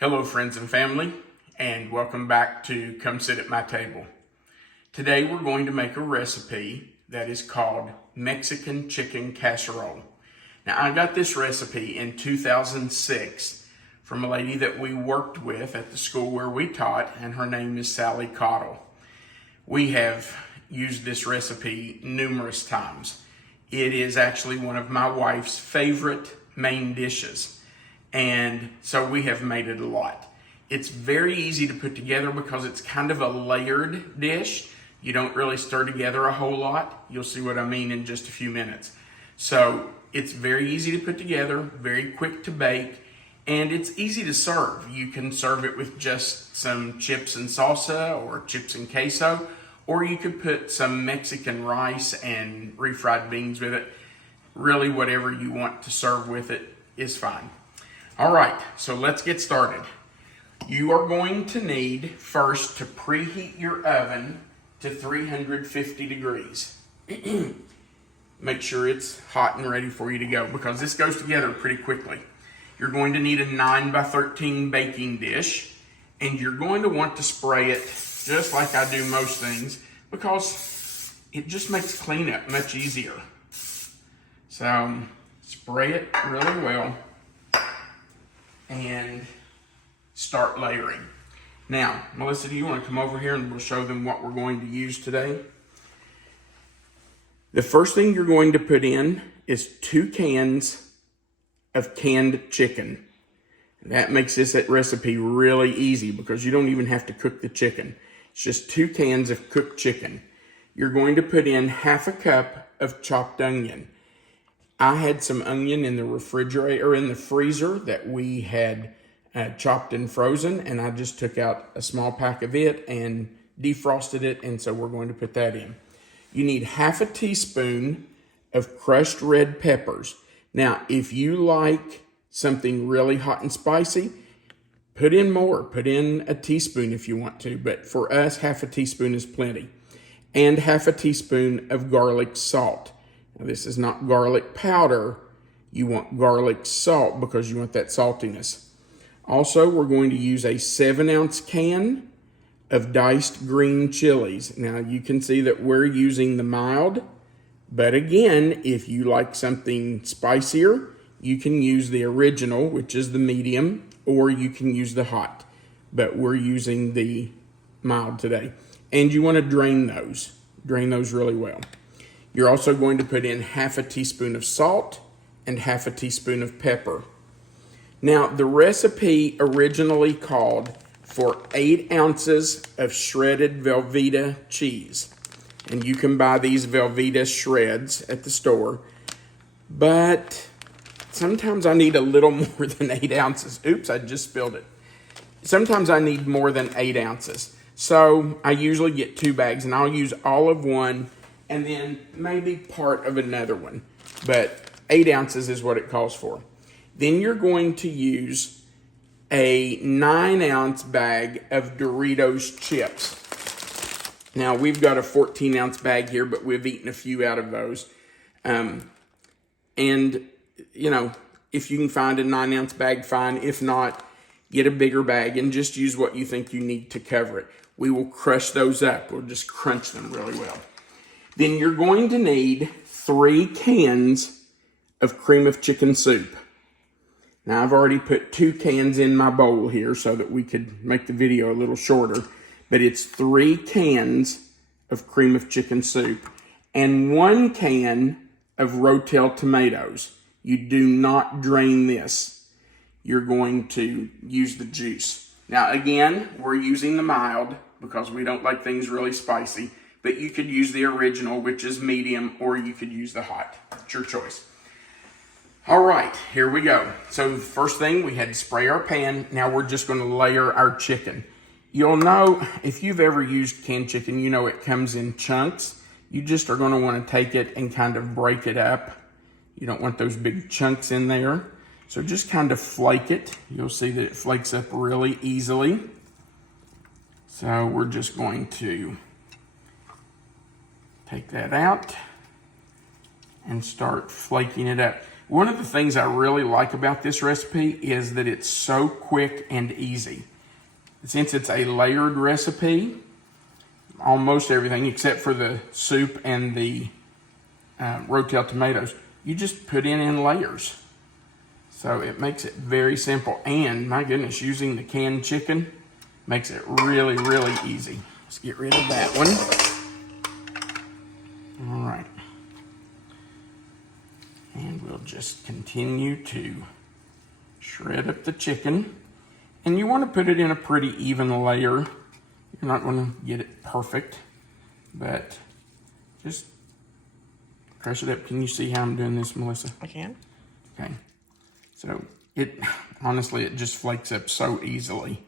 Hello friends and family, and welcome back to Come Sit at My Table. Today we're going to make a recipe that is called Mexican chicken casserole. Now I got this recipe in 2006 from a lady that we worked with at the school where we taught, and her name is Sally Cottle. We have used this recipe numerous times. It is actually one of my wife's favorite main dishes. And so we have made it a lot. It's very easy to put together because it's kind of a layered dish. You don't really stir together a whole lot. You'll see what I mean in just a few minutes. So it's very easy to put together, very quick to bake, and it's easy to serve. You can serve it with just some chips and salsa or chips and queso, or you could put some Mexican rice and refried beans with it. Really, whatever you want to serve with it is fine. All right, so let's get started. You are going to need first to preheat your oven to 350 degrees. Make sure it's hot and ready for you to go because this goes together pretty quickly. You're going to need a 9x13 baking dish, and you're going to want to spray it just like I do most things because it just makes cleanup much easier. So spray it really well and start layering. Now, Melissa, do you want to come over here and we'll show them what we're going to use today? The first thing you're going to put in is 2 cans of canned chicken. That makes this recipe really easy because you don't even have to cook the chicken. It's just 2 cans of cooked chicken. You're going to put in half a cup of chopped onion. I had some onion in the refrigerator, or in the freezer, that we had chopped and frozen, and I just took out a small pack of it and defrosted it, and so we're going to put that in. You need half a teaspoon of crushed red peppers. Now, if you like something really hot and spicy, put in more. Put in a teaspoon if you want to, but for us, half a teaspoon is plenty. And half a teaspoon of garlic salt. Now, this is not garlic powder. You want garlic salt because you want that saltiness. Also, we're going to use a 7-ounce can of diced green chilies. Now, you can see that we're using the mild, but again, if you like something spicier, you can use the original, which is the medium, or you can use the hot, but we're using the mild today. And you want to drain those really well. You're also going to put in half a teaspoon of salt and half a teaspoon of pepper. Now, the recipe originally called for 8 ounces of shredded Velveeta cheese. And you can buy these Velveeta shreds at the store. But sometimes I need a little more than 8 ounces. Oops, I just spilled it. Sometimes I need more than 8 ounces. So I usually get 2 bags, and I'll use all of one and then maybe part of another one. But 8 ounces is what it calls for. Then you're going to use a 9-ounce bag of Doritos chips. Now, we've got a 14-ounce bag here, but we've eaten a few out of those. And, you know, if you can find a 9-ounce bag, fine. If not, get a bigger bag and just use what you think you need to cover it. We will crush those up. We'll just crunch them really well. Then you're going to need 3 cans of cream of chicken soup. Now, I've already put 2 cans in my bowl here so that we could make the video a little shorter, but it's 3 cans of cream of chicken soup and 1 can of Rotel tomatoes. You do not drain this. You're going to use the juice. Now, again, we're using the mild because we don't like things really spicy. But you could use the original, which is medium, or you could use the hot. It's your choice. All right, here we go. So the first thing, we had to spray our pan. Now we're just going to layer our chicken. You'll know, if you've ever used canned chicken, you know it comes in chunks. You just are going to want to take it and kind of break it up. You don't want those big chunks in there. So just kind of flake it. You'll see that it flakes up really easily. So we're just going to take that out and start flaking it up. One of the things I really like about this recipe is that it's so quick and easy. Since it's a layered recipe, almost everything except for the soup and the Rotel tomatoes, you just put in layers. So it makes it very simple. And my goodness, using the canned chicken makes it really, really easy. Let's get rid of that one. All right. And we'll just continue to shred up the chicken. And you want to put it in a pretty even layer. You're not going to get it perfect, but just crush it up. Can you see how I'm doing this, Melissa? I can. Okay. So honestly, it just flakes up so easily.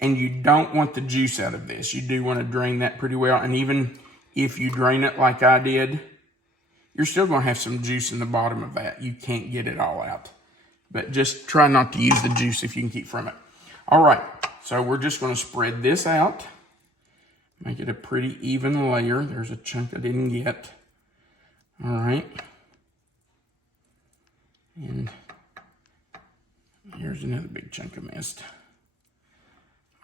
And you don't want the juice out of this. You do want to drain that pretty well. And even if you drain it like I did, you're still going to have some juice in the bottom of that. You can't get it all out. But just try not to use the juice if you can keep from it. All right, so we're just going to spread this out. Make it a pretty even layer. There's a chunk I didn't get. All right. And here's another big chunk I missed.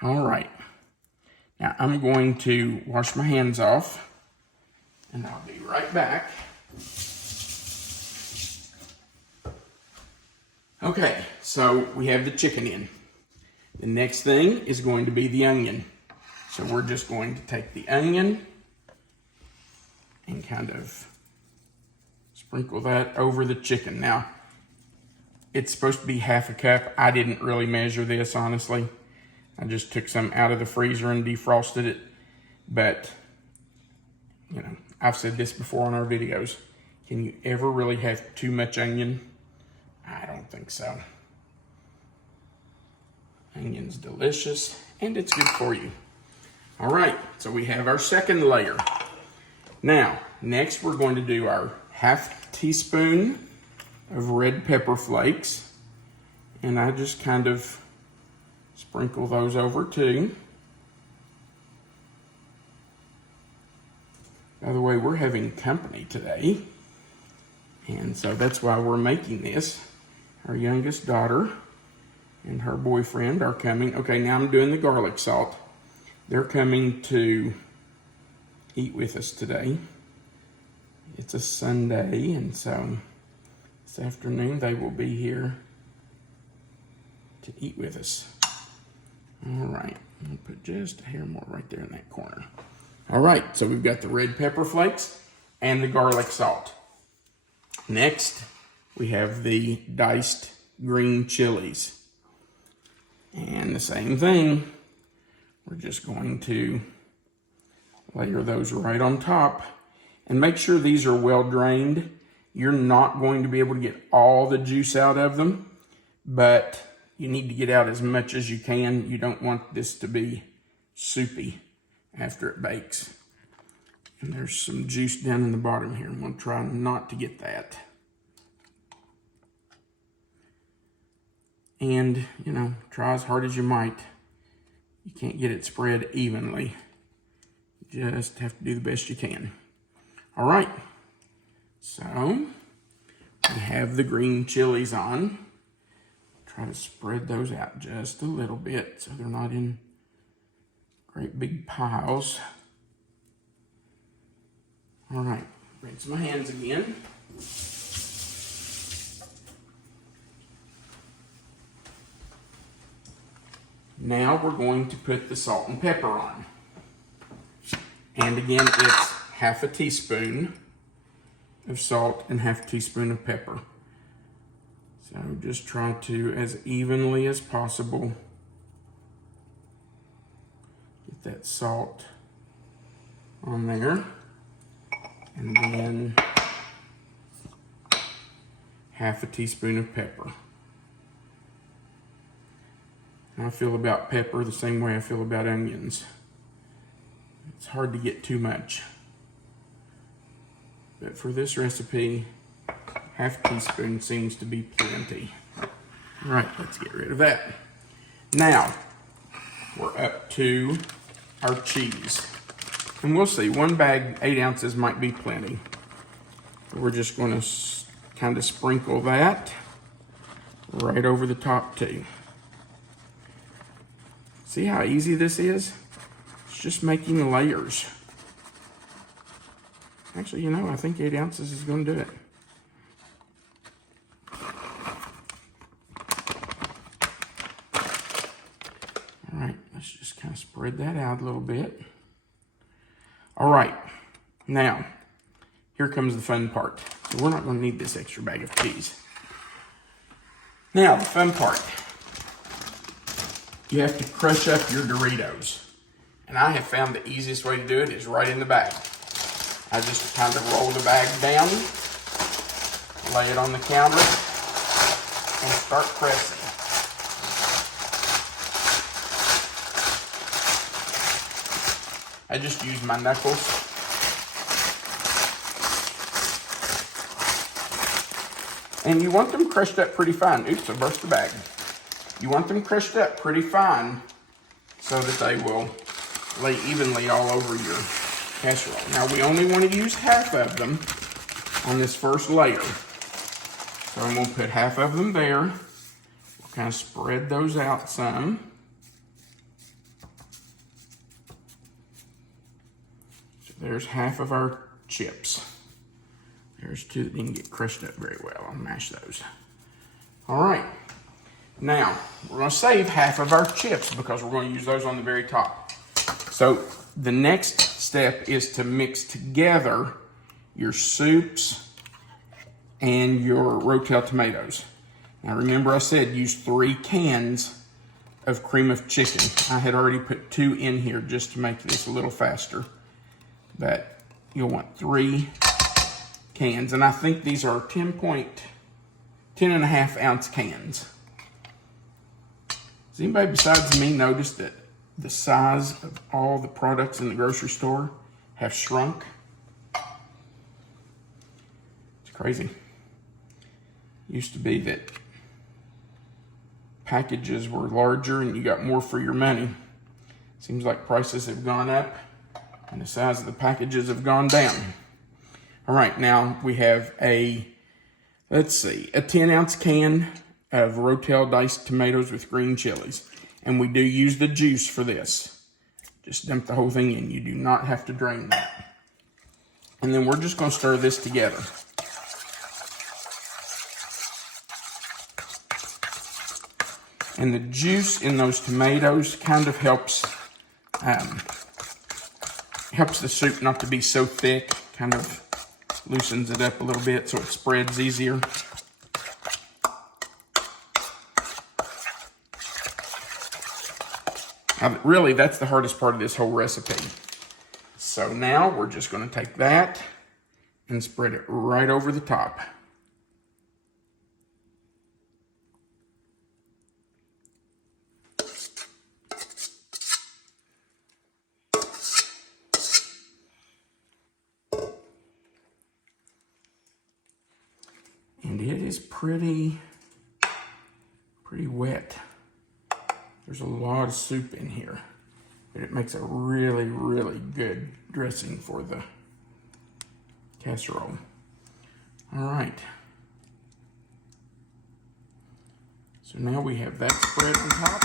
All right. Now I'm going to wash my hands off, and I'll be right back. Okay, so we have the chicken in. The next thing is going to be the onion. So we're just going to take the onion and kind of sprinkle that over the chicken. Now, it's supposed to be half a cup. I didn't really measure this, honestly. I just took some out of the freezer and defrosted it. But, you know, I've said this before on our videos. Can you ever really have too much onion? I don't think so. Onion's delicious, and it's good for you. All right, so we have our second layer. Now, next we're going to do our half teaspoon of red pepper flakes. And I just kind of sprinkle those over too. By the way, we're having company today. And so that's why we're making this. Our youngest daughter and her boyfriend are coming. Okay, now I'm doing the garlic salt. They're coming to eat with us today. It's a Sunday, and so this afternoon they will be here to eat with us. All right, I'm gonna put just a hair more right there in that corner. All right, so we've got the red pepper flakes and the garlic salt. Next, we have the diced green chilies. And the same thing, we're just going to layer those right on top. And make sure these are well drained. You're not going to be able to get all the juice out of them, but you need to get out as much as you can. You don't want this to be soupy after it bakes. And there's some juice down in the bottom here. I'm going to try not to get that. And, you know, try as hard as you might. You can't get it spread evenly. You just have to do the best you can. All right. So, we have the green chilies on. Try to spread those out just a little bit so they're not in great big piles. All right, rinse my hands again. Now we're going to put the salt and pepper on. And again, it's half a teaspoon of salt and half a teaspoon of pepper. So just try to, as evenly as possible, get that salt on there. And then half a teaspoon of pepper. I feel about pepper the same way I feel about onions. It's hard to get too much. But for this recipe, half a teaspoon seems to be plenty. All right, let's get rid of that. Now, we're up to our cheese. And we'll see, one bag, 8 ounces might be plenty. We're just gonna kind of sprinkle that right over the top too. See how easy this is? It's just making layers. Actually, you know, I think 8 ounces is going to do it. All right, let's just kind of spread that out a little bit. All right, now, here comes the fun part. So we're not going to need this extra bag of cheese. Now, the fun part. You have to crush up your Doritos. And I have found the easiest way to do it is right in the bag. I just kind of roll the bag down, lay it on the counter, and start pressing. I just use my knuckles. And you want them crushed up pretty fine. Oops, I burst the bag. You want them crushed up pretty fine so that they will lay evenly all over your casserole. Now we only want to use half of them on this first layer. So I'm going to put half of them there. We'll kind of spread those out some. So there's half of our chips. There's 2 that didn't get crushed up very well. I'll mash those. All right. Now, we're going to save half of our chips because we're going to use those on the very top. So the next step is to mix together your soups and your Rotel tomatoes. Now remember I said use 3 cans of cream of chicken. I had already put 2 in here just to make this a little faster. But you'll want 3 cans. And I think these are 10.5 ounce cans. Has anybody besides me noticed that the size of all the products in the grocery store have shrunk? It's crazy. Used to be that packages were larger and you got more for your money. Seems like prices have gone up and the size of the packages have gone down. All right, now we have a 10 ounce can of Rotel diced tomatoes with green chilies. And we do use the juice for this. Just dump the whole thing in. You do not have to drain that. And then we're just going to stir this together. And the juice in those tomatoes kind of helps the soup not to be so thick. Kind of loosens it up a little bit so it spreads easier. Really, that's the hardest part of this whole recipe. So now we're just going to take that and spread it right over the top. And it is pretty wet. There's a lot of soup in here, but it makes a really, really good dressing for the casserole. All right. So now we have that spread on top.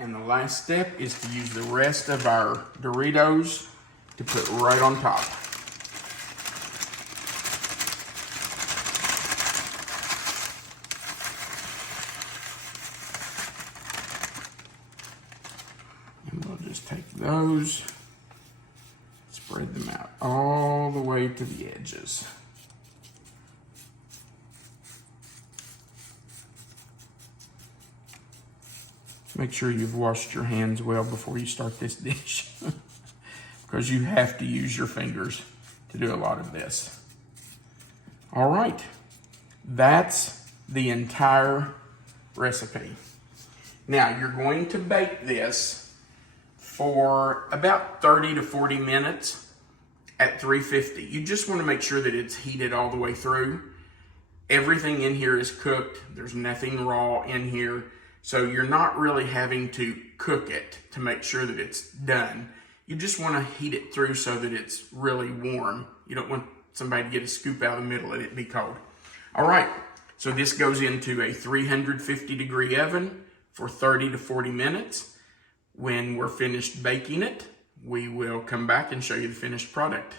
And the last step is to use the rest of our Doritos to put right on top. Take those, spread them out all the way to the edges. Make sure you've washed your hands well before you start this dish because you have to use your fingers to do a lot of this. All right, that's the entire recipe. Now you're going to bake this for about 30 to 40 minutes at 350. You just want to make sure that it's heated all the way through. Everything in here is cooked. There's nothing raw in here. So you're not really having to cook it to make sure that it's done. You just want to heat it through so that it's really warm. You don't want somebody to get a scoop out of the middle and it be cold. All right, so this goes into a 350-degree oven for 30 to 40 minutes. When we're finished baking it, we will come back and show you the finished product.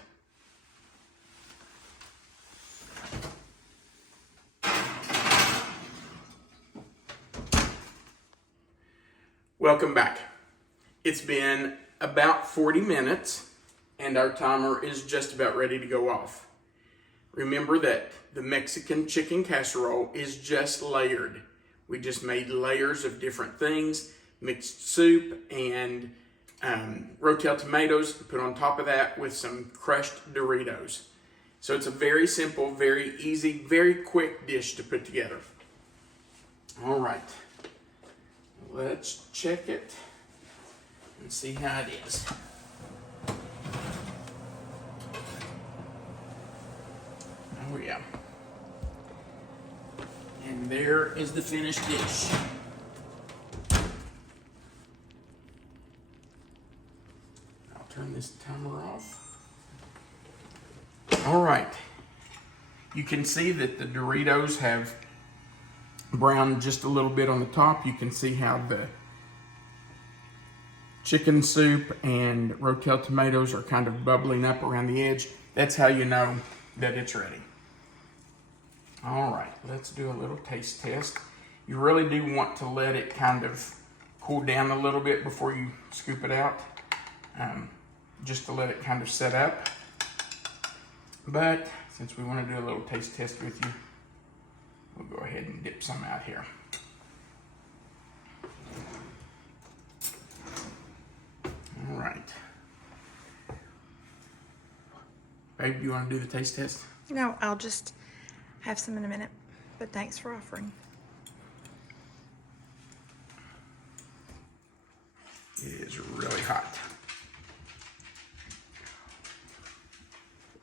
Welcome back. It's been about 40 minutes and our timer is just about ready to go off. Remember that the Mexican chicken casserole is just layered. We just made layers of different things, mixed soup and Rotel tomatoes, put on top of that with some crushed Doritos. So it's a very simple, very easy, very quick dish to put together. All right, let's check it and see how it is. Oh yeah. And there is the finished dish. I'll turn this timer off. All right. You can see that the Doritos have browned just a little bit on the top. You can see how the chicken soup and Rotel tomatoes are kind of bubbling up around the edge. That's how you know that it's ready. All right, let's do a little taste test. You really do want to let it kind of cool down a little bit before you scoop it out, just to let it kind of set up. But since we want to do a little taste test with you, we'll go ahead and dip some out here. All right. Babe, do you want to do the taste test? No, I'll just have some in a minute, but thanks for offering. It is really hot.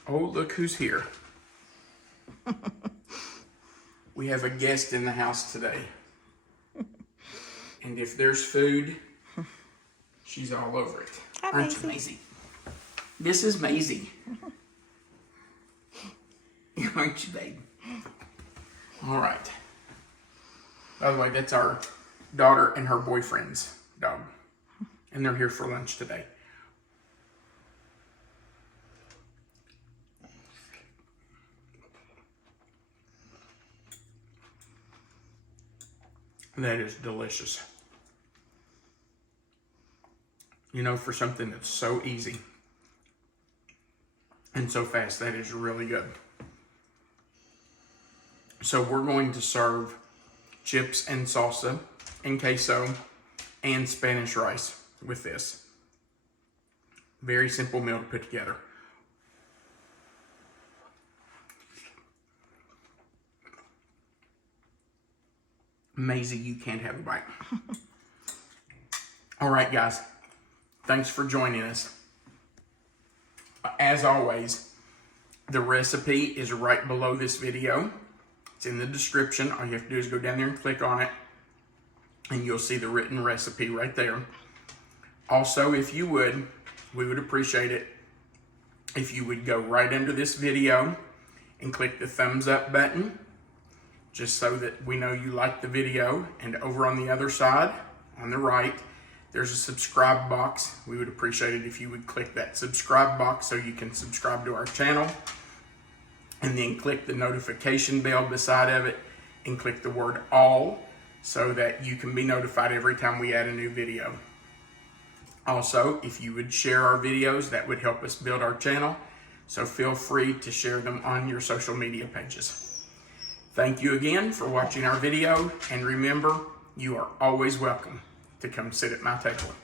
Oh, look who's here. We have a guest in the house today. And if there's food, she's all over it. Hi, Aren't you, Maisie? This is Maisie. Aren't you, babe? All right. By the way, that's our daughter and her boyfriend's dog. And they're here for lunch today. That is delicious. You know, for something that's so easy and so fast, that is really good. So we're going to serve chips and salsa and queso and Spanish rice with this. Very simple meal to put together. Maisie, you can't have a bite. All right, guys. Thanks for joining us. As always, the recipe is right below this video. It's in the description. All you have to do is go down there and click on it, and you'll see the written recipe right there. Also, if you would, we would appreciate it if you would go right under this video and click the thumbs up button, just so that we know you like the video. And over on the other side, on the right, there's a subscribe box. We would appreciate it if you would click that subscribe box so you can subscribe to our channel. And then click the notification bell beside of it and click the word all so that you can be notified every time we add a new video. Also, if you would share our videos, that would help us build our channel. So feel free to share them on your social media pages. Thank you again for watching our video, and remember, you are always welcome to come sit at my table.